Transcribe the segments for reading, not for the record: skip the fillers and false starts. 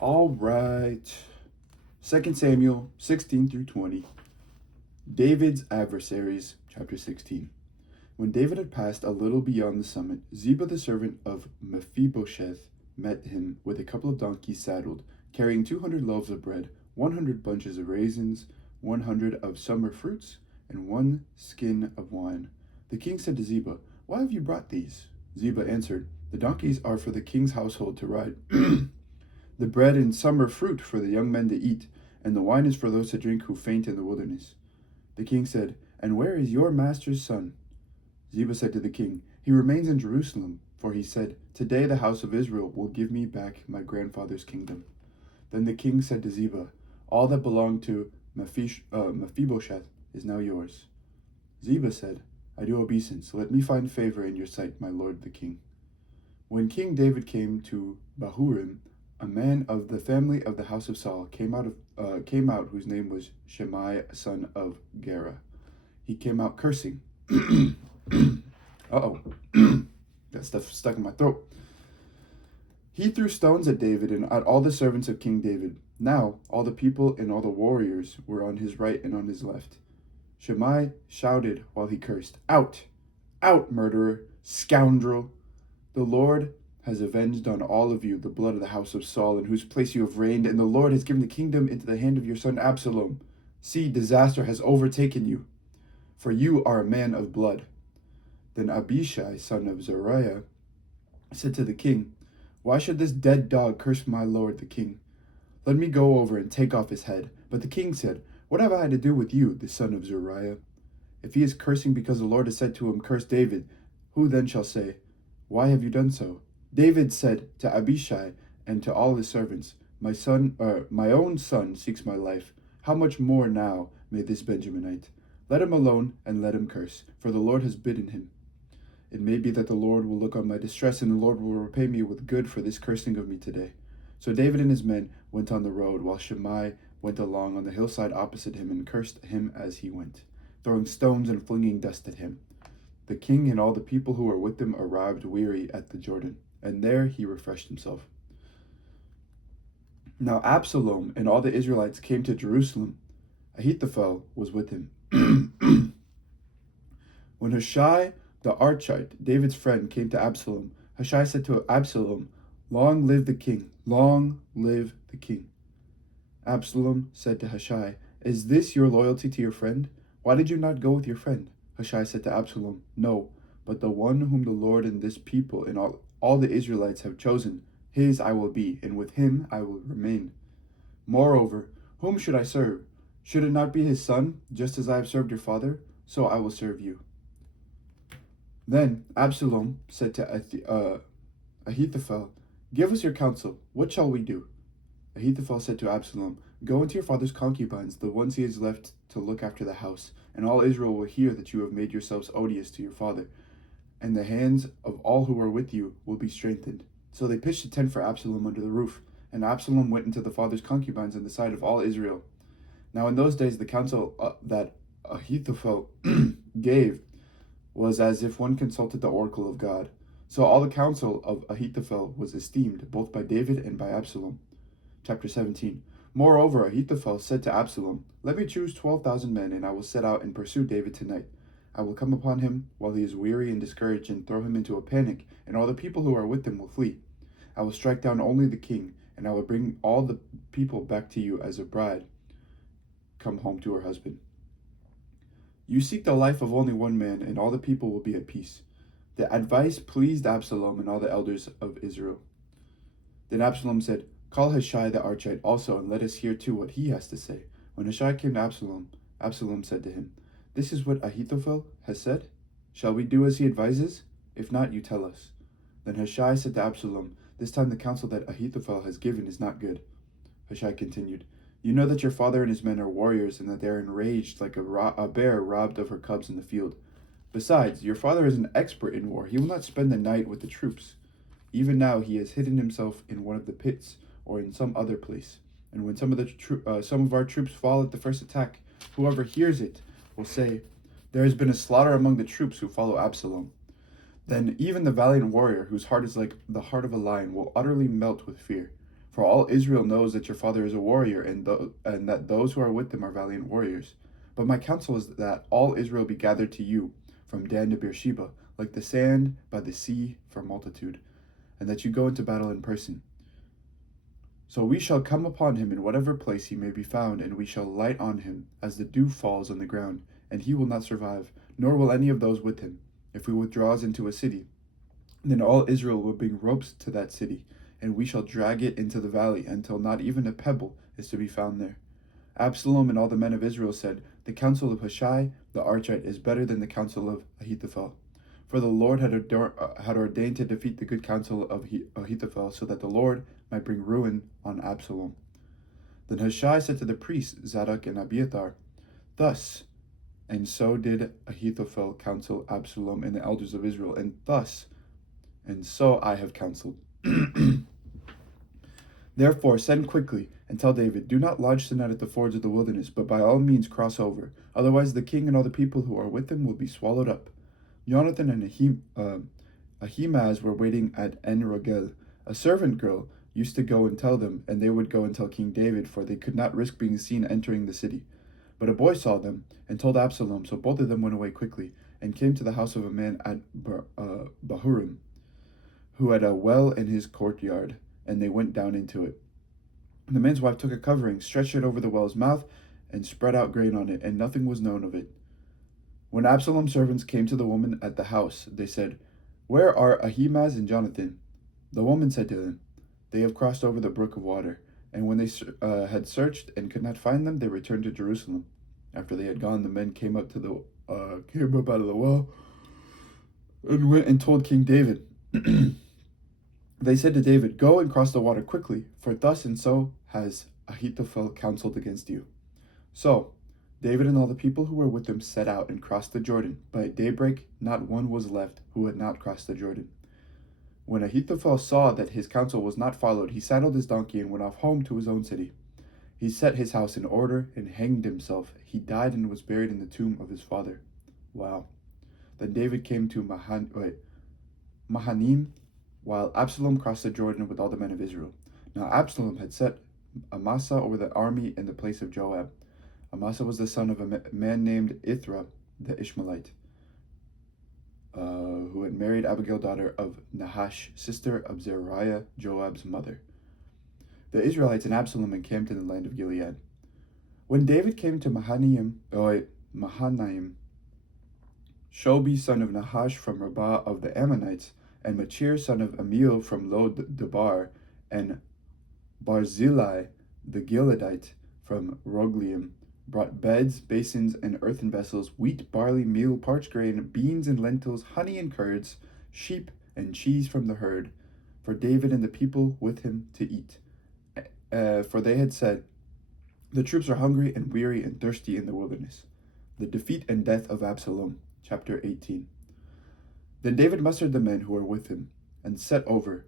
All right. 2 Samuel 16 through 20. David's adversaries, chapter 16. When David had passed a little beyond the summit, Ziba the servant of Mephibosheth met him with a couple of donkeys saddled, carrying 200 loaves of bread, 100 bunches of raisins, 100 of summer fruits, and 1 skin of wine. The king said to Ziba, "Why have you brought these?" Ziba answered, "The donkeys are for the king's household to ride. The bread and summer fruit for the young men to eat, and the wine is for those to drink who faint in the wilderness." The king said, "And where is your master's son?" Ziba said to the king, "He remains in Jerusalem, for he said, 'Today the house of Israel will give me back my grandfather's kingdom.'" Then the king said to Ziba, "All that belonged to Mephibosheth is now yours." Ziba said, "I do obeisance. Let me find favor in your sight, my lord the king." When King David came to Bahurim, a man of the family of the house of Saul came out whose name was Shimei, son of Gera. He came out cursing. Uh-oh. Got stuff stuck in my throat. He threw stones at David and at all the servants of King David. Now all the people and all the warriors were on his right and on his left. Shimei shouted while he cursed, "Out! Out, murderer! Scoundrel! The Lord has avenged on all of you the blood of the house of Saul, in whose place you have reigned, and the Lord has given the kingdom into the hand of your son Absalom. See, disaster has overtaken you, for you are a man of blood." Then Abishai, son of Zeruiah, said to the king, "Why should this dead dog curse my lord the king? Let me go over and take off his head." But the king said, "What have I to do with you, the son of Zeruiah? If he is cursing because the Lord has said to him, 'Curse David,' who then shall say, 'Why have you done so?'" David said to Abishai and to all his servants, my own son seeks my life. How much more now may this Benjaminite? Let him alone and let him curse, for the Lord has bidden him. It may be that the Lord will look on my distress, and the Lord will repay me with good for this cursing of me today." So David and his men went on the road, while Shimei went along on the hillside opposite him and cursed him as he went, throwing stones and flinging dust at him. The king and all the people who were with him arrived weary at the Jordan, and there he refreshed himself. Now Absalom and all the Israelites came to Jerusalem. Ahithophel was with him. When Hushai the Archite, David's friend, came to Absalom, Hushai said to Absalom, "Long live the king! Long live the king!" Absalom said to Hushai, "Is this your loyalty to your friend? Why did you not go with your friend?" Hushai said to Absalom, "No, but the one whom the Lord and this people and all the Israelites have chosen, his I will be, and with him I will remain. Moreover, whom should I serve? Should it not be his son, just as I have served your father? So I will serve you." Then Absalom said to Ahithophel, "Give us your counsel. What shall we do?" Ahithophel said to Absalom, "Go into your father's concubines, the ones he has left to look after the house, and all Israel will hear that you have made yourselves odious to your father, and the hands of all who are with you will be strengthened." So they pitched a tent for Absalom under the roof, and Absalom went into the father's concubines in the sight of all Israel. Now in those days the counsel that Ahithophel gave was as if one consulted the oracle of God. So all the counsel of Ahithophel was esteemed, both by David and by Absalom. Chapter 17. Moreover, Ahithophel said to Absalom, "Let me choose 12,000 men, and I will set out and pursue David tonight. I will come upon him while he is weary and discouraged, and throw him into a panic, and all the people who are with him will flee. I will strike down only the king, and I will bring all the people back to you as a bride come home to her husband. You seek the life of only one man, and all the people will be at peace." The advice pleased Absalom and all the elders of Israel. Then Absalom said, "Call Hushai the Archite also, and let us hear too what he has to say." When Hushai came to Absalom, Absalom said to him, "This is what Ahithophel has said. Shall we do as he advises? If not, you tell us." Then Hushai said to Absalom, "This time the counsel that Ahithophel has given is not good." Hushai continued, "You know that your father and his men are warriors, and that they are enraged like a bear robbed of her cubs in the field. Besides, your father is an expert in war. He will not spend the night with the troops. Even now he has hidden himself in one of the pits or in some other place. And when some of our troops fall at the first attack, whoever hears it will say, 'There has been a slaughter among the troops who follow Absalom.' Then even the valiant warrior, whose heart is like the heart of a lion, will utterly melt with fear. For all Israel knows that your father is a warrior, and that those who are with him are valiant warriors. But my counsel is that all Israel be gathered to you, from Dan to Beersheba, like the sand by the sea for multitude, and that you go into battle in person. So we shall come upon him in whatever place he may be found, and we shall light on him as the dew falls on the ground, and he will not survive, nor will any of those with him. If he withdraws into a city, then all Israel will bring ropes to that city, and we shall drag it into the valley until not even a pebble is to be found there. Absalom and all the men of Israel said, The counsel of Hushai the Archite is better than the counsel of Ahithophel. For the Lord had ordained to defeat the good counsel of Ahithophel, so that the Lord might bring ruin on Absalom. Then Hushai said to the priests Zadok and Abiathar, Thus and so did Ahithophel counsel Absalom and the elders of Israel, and thus and so I have counseled. Therefore send quickly and tell David, Do not lodge tonight at the fords of the wilderness, but by all means cross over. Otherwise the king and all the people who are with him will be swallowed up. Jonathan and Ahimaaz were waiting at En Rogel. A servant girl used to go and tell them, and they would go and tell King David, for they could not risk being seen entering the city. But a boy saw them and told Absalom, so both of them went away quickly and came to the house of a man at Bahurim, who had a well in his courtyard, and they went down into it. The man's wife took a covering, stretched it over the well's mouth, and spread out grain on it, and nothing was known of it. When Absalom's servants came to the woman at the house, they said, Where are Ahimaaz and Jonathan? The woman said to them, They have crossed over the brook of water. And when they had searched and could not find them, they returned to Jerusalem. After they had gone, the men came up out of the well and went and told King David. They said to David, Go and cross the water quickly, for thus and so has Ahithophel counseled against you. So David and all the people who were with him set out and crossed the Jordan. But at daybreak not one was left who had not crossed the Jordan. When Ahithophel saw that his counsel was not followed, he saddled his donkey and went off home to his own city. He set his house in order and hanged himself. He died and was buried in the tomb of his father. Wow. Then David came to Mahanaim, while Absalom crossed the Jordan with all the men of Israel. Now Absalom had set Amasa over the army in the place of Joab. Amasa was the son of a man named Ithra the Ishmaelite, who had married Abigail, daughter of Nahash, sister of Zeruiah, Joab's mother. The Israelites and Absalom encamped in the land of Gilead. When David came to Mahanaim, Shobi, son of Nahash from Rabbah of the Ammonites, and Machir, son of Amiel from Lo-Debar, and Barzillai the Gileadite from Rogleim, brought beds, basins, and earthen vessels, wheat, barley, meal, parched grain, beans and lentils, honey and curds, sheep and cheese from the herd, for David and the people with him to eat. For they had said, The troops are hungry and weary and thirsty in the wilderness. The defeat and death of Absalom, chapter 18. Then David mustered the men who were with him, and set over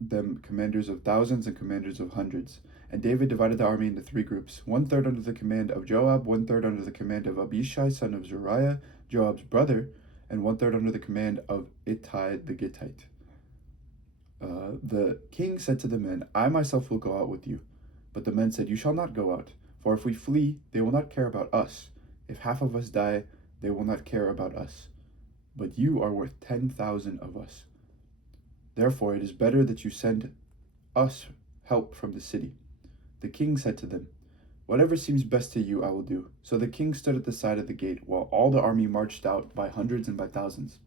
them commanders of thousands and commanders of hundreds. And David divided the army into 3 groups, 1/3 under the command of Joab, 1/3 under the command of Abishai, son of Zeruiah, Joab's brother, and 1/3 under the command of Ittai the Gittite. The king said to the men, I myself will go out with you. But the men said, You shall not go out, for if we flee, they will not care about us. If half of us die, they will not care about us. But you are worth 10,000 of us. Therefore it is better that you send us help from the city. The king said to them, Whatever seems best to you I will do. So the king stood at the side of the gate, while all the army marched out by hundreds and by thousands.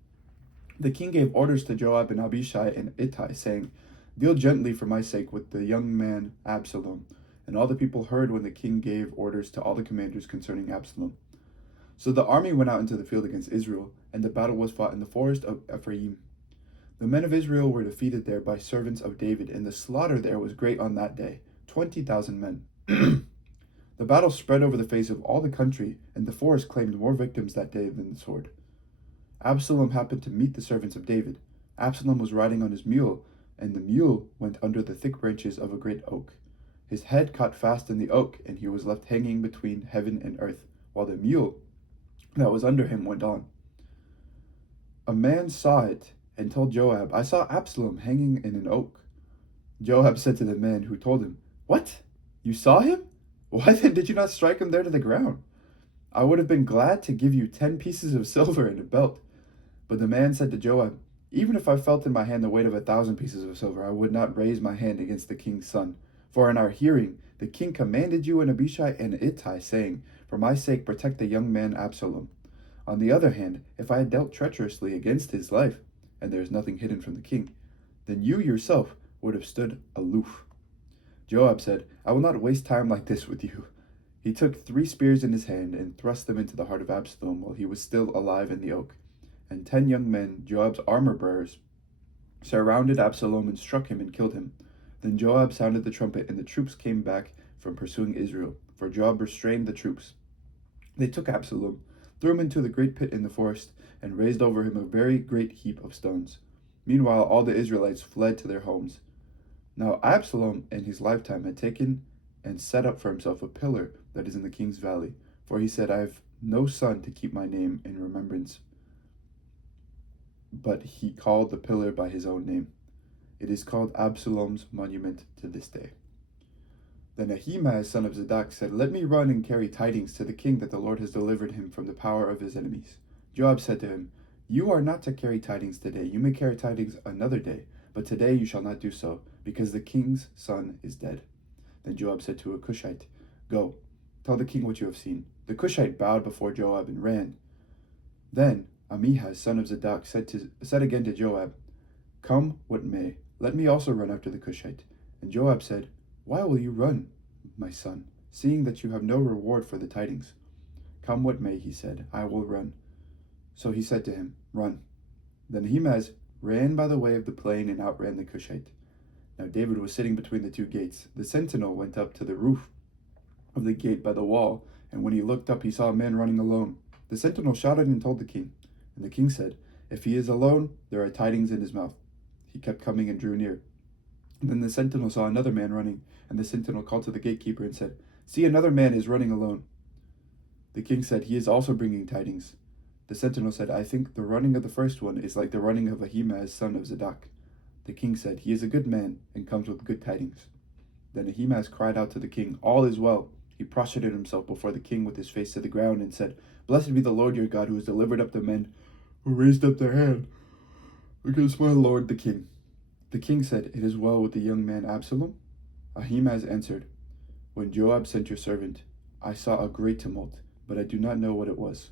The king gave orders to Joab and Abishai and Ittai, saying, Deal gently for my sake with the young man Absalom. And all the people heard when the king gave orders to all the commanders concerning Absalom. So the army went out into the field against Israel, and the battle was fought in the forest of Ephraim. The men of Israel were defeated there by servants of David, and the slaughter there was great on that day, 20,000 men. The battle spread over the face of all the country, and the forest claimed more victims that day than the sword. Absalom happened to meet the servants of David. Absalom was riding on his mule, and the mule went under the thick branches of a great oak. His head caught fast in the oak, and he was left hanging between heaven and earth, while the mule that was under him went on. A man saw it and told Joab, I saw Absalom hanging in an oak. Joab said to the man who told him, "What? You saw him? Why then did you not strike him there to the ground? I would have been glad to give you 10 pieces of silver and a belt." But the man said to Joab, "Even if I felt in my hand the weight of 1,000 pieces of silver, I would not raise my hand against the king's son. For in our hearing the king commanded you and Abishai and Ittai, saying, 'For my sake protect the young man Absalom.' On the other hand, if I had dealt treacherously against his life, and there is nothing hidden from the king, then you yourself would have stood aloof." Joab said, "I will not waste time like this with you." He took 3 spears in his hand and thrust them into the heart of Absalom while he was still alive in the oak. And 10 young men, Joab's armor bearers, surrounded Absalom and struck him and killed him. Then Joab sounded the trumpet, and the troops came back from pursuing Israel, for Joab restrained the troops. They took Absalom, threw him into the great pit in the forest, and raised over him a very great heap of stones. Meanwhile, all the Israelites fled to their homes. Now Absalom in his lifetime had taken and set up for himself a pillar that is in the king's valley, for he said, "I have no son to keep my name in remembrance." But he called the pillar by his own name. It is called Absalom's monument to this day. Then Ahimaaz son of Zadok said, "Let me run and carry tidings to the king that the Lord has delivered him from the power of his enemies." Joab said to him, "You are not to carry tidings today. You may carry tidings another day, but today you shall not do so, because the king's son is dead." Then Joab said to a Cushite, "Go, tell the king what you have seen." The Cushite bowed before Joab and ran. Then Ahimaaz son of Zadok said again to Joab, "Come what may, let me also run after the Cushite." And Joab said, "Why will you run, my son, seeing that you have no reward for the tidings?" "Come what may," he said, "I will run." So he said to him, "Run." Then Ahimaaz ran by the way of the plain and outran the Cushite. Now David was sitting between the 2 gates. The sentinel went up to the roof of the gate by the wall, and when he looked up, he saw a man running alone. The sentinel shouted and told the king. And the king said, "If he is alone, there are tidings in his mouth." He kept coming and drew near. And then the sentinel saw another man running, and the sentinel called to the gatekeeper and said, "See, another man is running alone." The king said, "He is also bringing tidings." The sentinel said, "I think the running of the first one is like the running of Ahimaaz son of Zadok." The king said, "He is a good man and comes with good tidings." Then Ahimaaz cried out to the king, "All is well." He prostrated himself before the king with his face to the ground and said, "Blessed be the Lord your God, who has delivered up the men who raised up their hand against my lord the king." The king said, "It is well with the young man Absalom?" Ahimaaz answered, "When Joab sent your servant, I saw a great tumult, but I do not know what it was."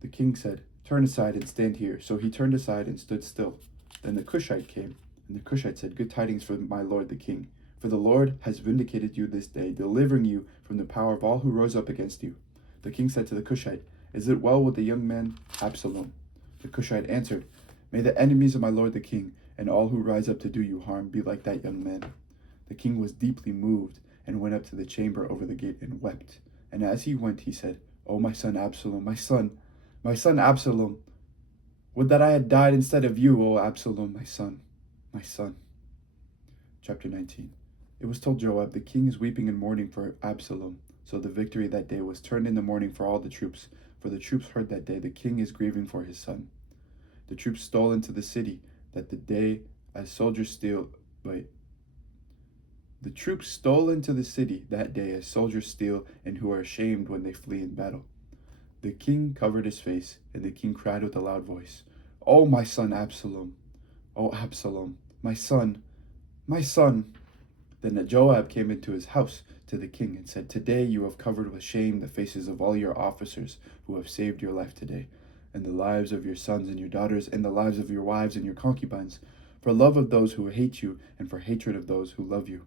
The king said, "Turn aside and stand here." So he turned aside and stood still. Then the Cushite came, and the Cushite said, "Good tidings for my lord the king. For the Lord has vindicated you this day, delivering you from the power of all who rose up against you." The king said to the Cushite, "Is it well with the young man Absalom?" The Cushite answered, "May the enemies of my lord the king, and all who rise up to do you harm, be like that young man." The king was deeply moved, and went up to the chamber over the gate and wept. And as he went, he said, "O my son Absalom, my son Absalom! Would that I had died instead of you, O Absalom, my son, my son." Chapter 19. It was told Joab, "The king is weeping and mourning for Absalom." So the victory that day was turned into mourning for all the troops, for the troops heard that day, "The king is grieving for his son." The troops stole into the city that the day as soldiers steal. The troops stole into the city that day as soldiers steal, and who are ashamed when they flee in battle. The king covered his face, and the king cried with a loud voice, "O my son Absalom! O Absalom, my son, my son!" Then Joab came into his house to the king and said, "Today you have covered with shame the faces of all your officers who have saved your life today, and the lives of your sons and your daughters, and the lives of your wives and your concubines, for love of those who hate you, and for hatred of those who love you.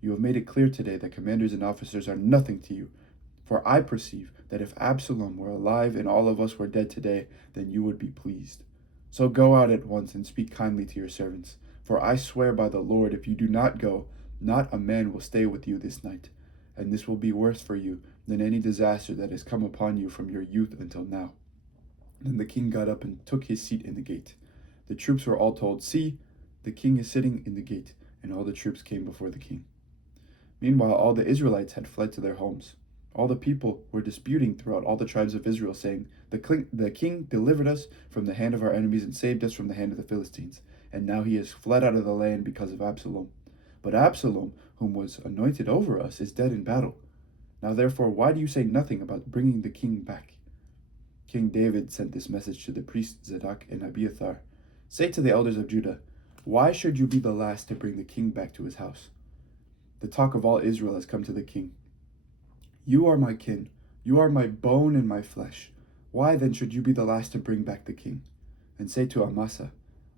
You have made it clear today that commanders and officers are nothing to you. For I perceive that if Absalom were alive and all of us were dead today, then you would be pleased. So go out at once and speak kindly to your servants. For I swear by the Lord, if you do not go, not a man will stay with you this night. And this will be worse for you than any disaster that has come upon you from your youth until now." Then the king got up and took his seat in the gate. The troops were all told, "See, the king is sitting in the gate," and all the troops came before the king. Meanwhile, all the Israelites had fled to their homes. All the people were disputing throughout all the tribes of Israel, saying, The king delivered us from the hand of our enemies and saved us from the hand of the Philistines, and now he has fled out of the land because of Absalom." But Absalom, whom was anointed over us, is dead in battle. Now therefore, why do you say nothing about bringing the king back?" King David sent this message to the priests Zadok and Abiathar. "Say to the elders of Judah, why should you be the last to bring the king back to his house? The talk of all Israel has come to the king. You are my kin, you are my bone and my flesh. Why then should you be the last to bring back the king? And say to Amasa,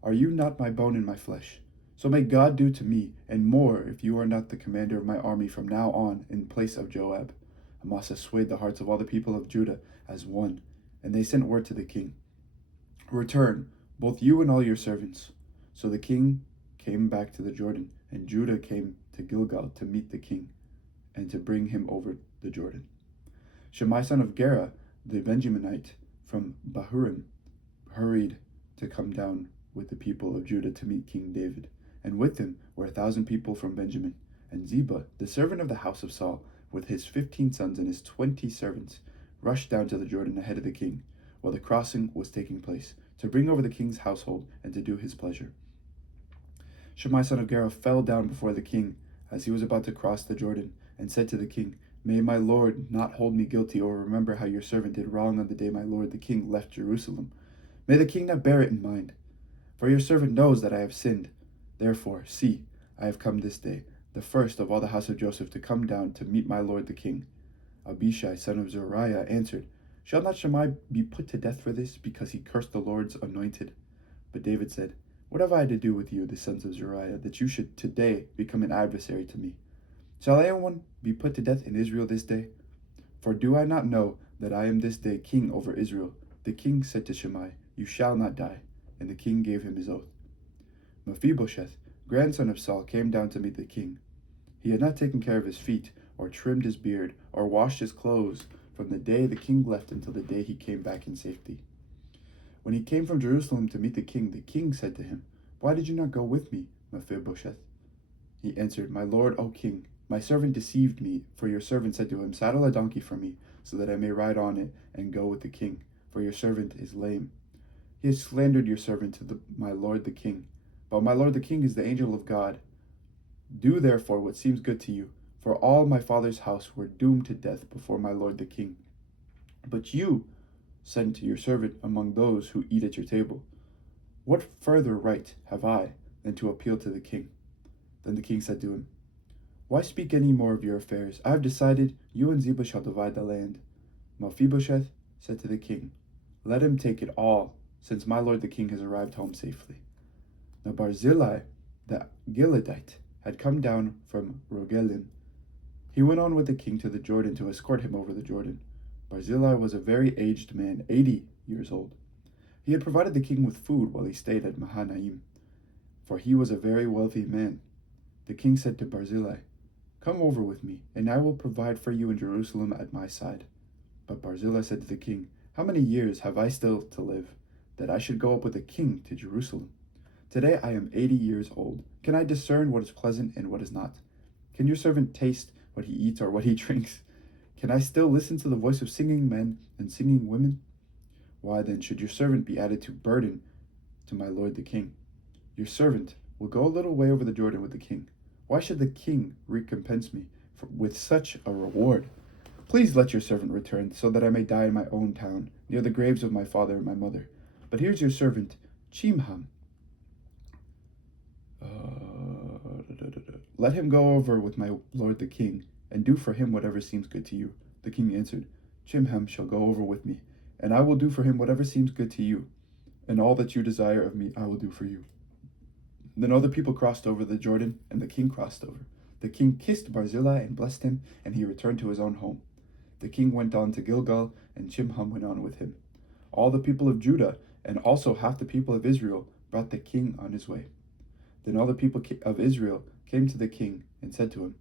are you not my bone and my flesh? So may God do to me, and more, if you are not the commander of my army from now on in place of Joab." Amasa swayed the hearts of all the people of Judah as one, and they sent word to the king, "Return, both you and all your servants." So the king came back to the Jordan, and Judah came to Gilgal to meet the king and to bring him over the Jordan. Shimei son of Gera, the Benjaminite from Bahurim, hurried to come down with the people of Judah to meet King David, and with him were 1,000 people from Benjamin. And Ziba, the servant of the house of Saul, with his 15 sons and his 20 servants, rushed down to the Jordan ahead of the king, while the crossing was taking place, to bring over the king's household and to do his pleasure. Shimei son of Gera fell down before the king as he was about to cross the Jordan, and said to the king, "May my lord not hold me guilty, or remember how your servant did wrong on the day my lord the king left Jerusalem. May the king not bear it in mind. For your servant knows that I have sinned. Therefore, see, I have come this day, the first of all the house of Joseph, to come down to meet my lord the king." Abishai son of Zeruiah answered, "Shall not Shimei be put to death for this, because he cursed the Lord's anointed?" But David said, "What have I to do with you, the sons of Zeruiah, that you should today become an adversary to me? Shall anyone be put to death in Israel this day? For do I not know that I am this day king over Israel?" The king said to Shimei, "You shall not die." And the king gave him his oath. Mephibosheth, grandson of Saul, came down to meet the king. He had not taken care of his feet, or trimmed his beard, or washed his clothes from the day the king left until the day he came back in safety. When he came from Jerusalem to meet the king said to him, "Why did you not go with me, Mephibosheth?" He answered, "My lord, O king, my servant deceived me, for your servant said to him, 'Saddle a donkey for me, so that I may ride on it and go with the king, for your servant is lame.' He has slandered your servant to my lord the king. But my lord the king is the angel of God. Do therefore what seems good to you, for all my father's house were doomed to death before my lord the king. But you sent your servant among those who eat at your table. What further right have I than to appeal to the king?" Then the king said to him, "Why speak any more of your affairs? I have decided you and Ziba shall divide the land." Mephibosheth said to the king, "Let him take it all, since my lord the king has arrived home safely." Now Barzillai the Gileadite had come down from Rogelim. He went on with the king to the Jordan to escort him over the Jordan. Barzillai was a very aged man, 80 years old. He had provided the king with food while he stayed at Mahanaim, for he was a very wealthy man. The king said to Barzillai, "Come over with me, and I will provide for you in Jerusalem at my side." But Barzillai said to the king, "How many years have I still to live, that I should go up with the king to Jerusalem? Today I am 80 years old. Can I discern what is pleasant and what is not? Can your servant taste what he eats or what he drinks? Can I still listen to the voice of singing men and singing women? Why then should your servant be added to burden to my lord the king? Your servant will go a little way over the Jordan with the king. Why should the king recompense me with such a reward? Please let your servant return, so that I may die in my own town, near the graves of my father and my mother. But here's your servant, Chimham. Let him go over with my lord the king, and do for him whatever seems good to you." The king answered, "Chimham shall go over with me, and I will do for him whatever seems good to you, and all that you desire of me I will do for you." Then all the people crossed over the Jordan, and the king crossed over. The king kissed Barzillai and blessed him, and he returned to his own home. The king went on to Gilgal, and Chimham went on with him. All the people of Judah, and also half the people of Israel, brought the king on his way. Then all the people of Israel came to the king and said to him,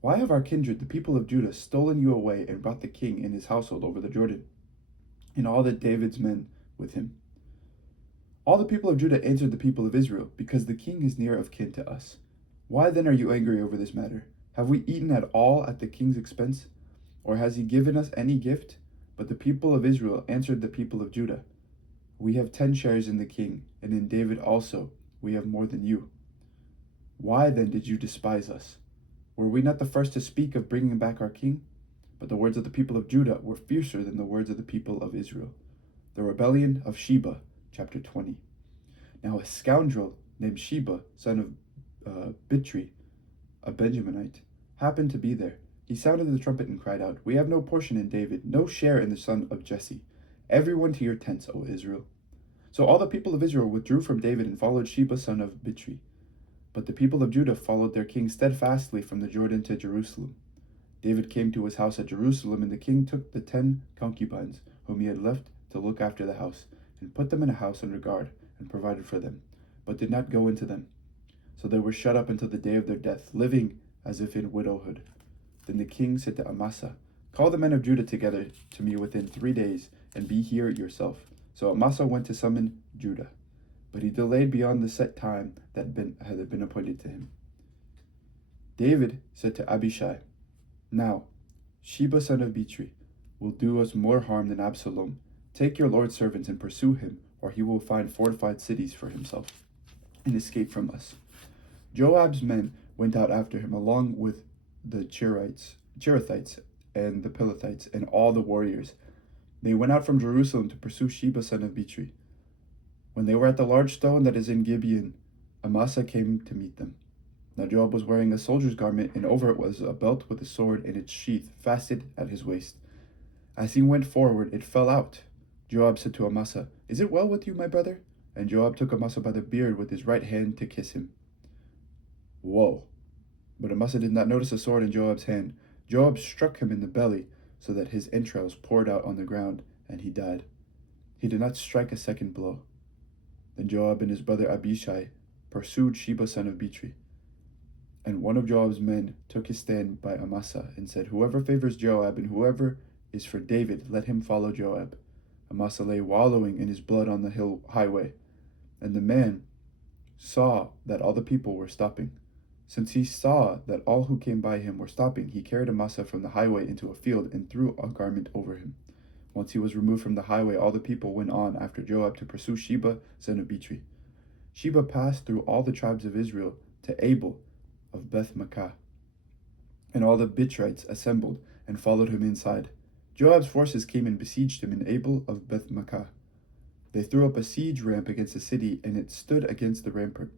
"Why have our kindred, the people of Judah, stolen you away and brought the king and his household over the Jordan, and all the David's men with him?" All the people of Judah answered the people of Israel, "Because the king is near of kin to us." "Why then are you angry over this matter? Have we eaten at all at the king's expense? Or has he given us any gift?" But the people of Israel answered the people of Judah, "We have 10 shares in the king, and in David also we have more than you." Why then did you despise us? Were we not the first to speak of bringing back our king? But the words of the people of Judah were fiercer than the words of the people of Israel. The rebellion of Sheba, chapter 20. Now a scoundrel named Sheba, son of Bichri, a Benjaminite, happened to be there. He sounded the trumpet and cried out, "We have no portion in David, no share in the son of Jesse. Everyone to your tents, O Israel." So all the people of Israel withdrew from David and followed Sheba, son of Bichri. But the people of Judah followed their king steadfastly from the Jordan to Jerusalem. David came to his house at Jerusalem, and the king took the 10 concubines whom he had left to look after the house, and put them in a house under guard, and provided for them, but did not go into them. So they were shut up until the day of their death, living as if in widowhood. Then the king said to Amasa, "Call the men of Judah together to me within 3 days, and be here yourself." So Amasa went to summon Judah, but he delayed beyond the set time that had been appointed to him. David said to Abishai, "Now, Sheba son of Bichri will do us more harm than Absalom. Take your Lord's servants and pursue him, or he will find fortified cities for himself and escape from us." Joab's men went out after him, along with the Cherethites and the Pelethites and all the warriors. They went out from Jerusalem to pursue Sheba son of Bichri. When they were at the large stone that is in Gibeon, Amasa came to meet them. Now Joab was wearing a soldier's garment, and over it was a belt with a sword in its sheath fastened at his waist. As he went forward, it fell out. Joab said to Amasa, "Is it well with you, my brother?" And Joab took Amasa by the beard with his right hand to kiss him. Whoa. But Amasa did not notice the sword in Joab's hand. Joab struck him in the belly, so that his entrails poured out on the ground, and he died. He did not strike a second blow. Then Joab and his brother Abishai pursued Sheba son of Bichri. And one of Joab's men took his stand by Amasa and said, "Whoever favors Joab and whoever is for David, let him follow Joab." Amasa lay wallowing in his blood on the highway, and the man saw that all the people were stopping. Since he saw that all who came by him were stopping, he carried Amasa from the highway into a field and threw a garment over him. Once he was removed from the highway, all the people went on after Joab to pursue Sheba son of Bichri. Sheba passed through all the tribes of Israel to Abel of Beth-Makkah, and all the Bichrites assembled and followed him inside. Joab's forces came and besieged him in Abel of Beth-Makkah. They threw up a siege ramp against the city, and it stood against the rampart.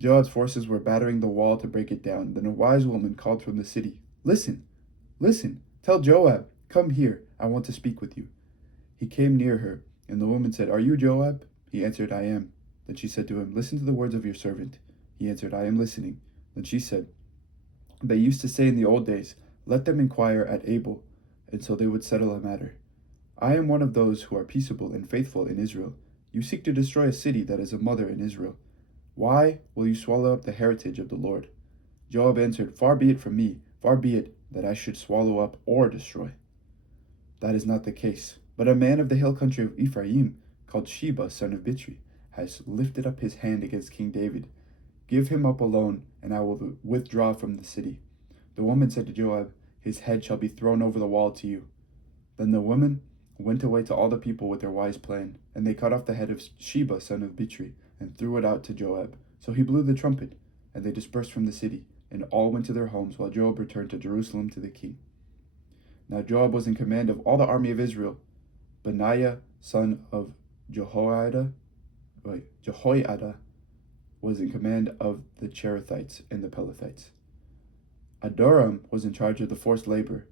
Joab's forces were battering the wall to break it down. Then a wise woman called from the city, "Listen, listen, tell Joab, come here, I want to speak with you." He came near her, and the woman said, "Are you Joab?" He answered, "I am." Then she said to him, "Listen to the words of your servant." He answered, "I am listening." Then she said, "They used to say in the old days, 'Let them inquire at Abel,' and so they would settle a matter. I am one of those who are peaceable and faithful in Israel. You seek to destroy a city that is a mother in Israel. Why will you swallow up the heritage of the Lord?" Joab answered, "Far be it from me, far be it that I should swallow up or destroy. That is not the case. But a man of the hill country of Ephraim, called Sheba son of Bichri, has lifted up his hand against King David. Give him up alone, and I will withdraw from the city." The woman said to Joab, "His head shall be thrown over the wall to you." Then the woman went away to all the people with their wise plan, and they cut off the head of Sheba son of Bichri, and threw it out to Joab. So he blew the trumpet, and they dispersed from the city, and all went to their homes, while Joab returned to Jerusalem to the king. Now Joab was in command of all the army of Israel. Benaiah son of Jehoiada was in command of the Cherethites and the Pelethites. Adoram was in charge of the forced labor.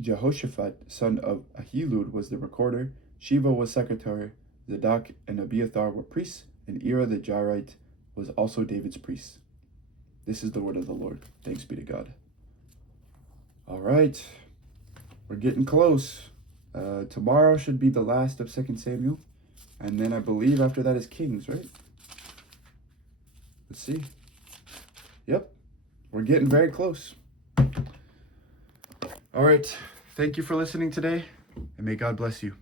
Jehoshaphat son of Ahilud was the recorder. Sheva was secretary. Zadok and Abiathar were priests, and Ira the Jairite was also David's priest. This is the word of the Lord. Thanks be to God. All right, we're getting close. Tomorrow should be the last of 2 Samuel, and then I believe after that is Kings, right? Let's see. Yep, we're getting very close. All right, thank you for listening today, and may God bless you.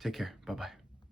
Take care. Bye-bye.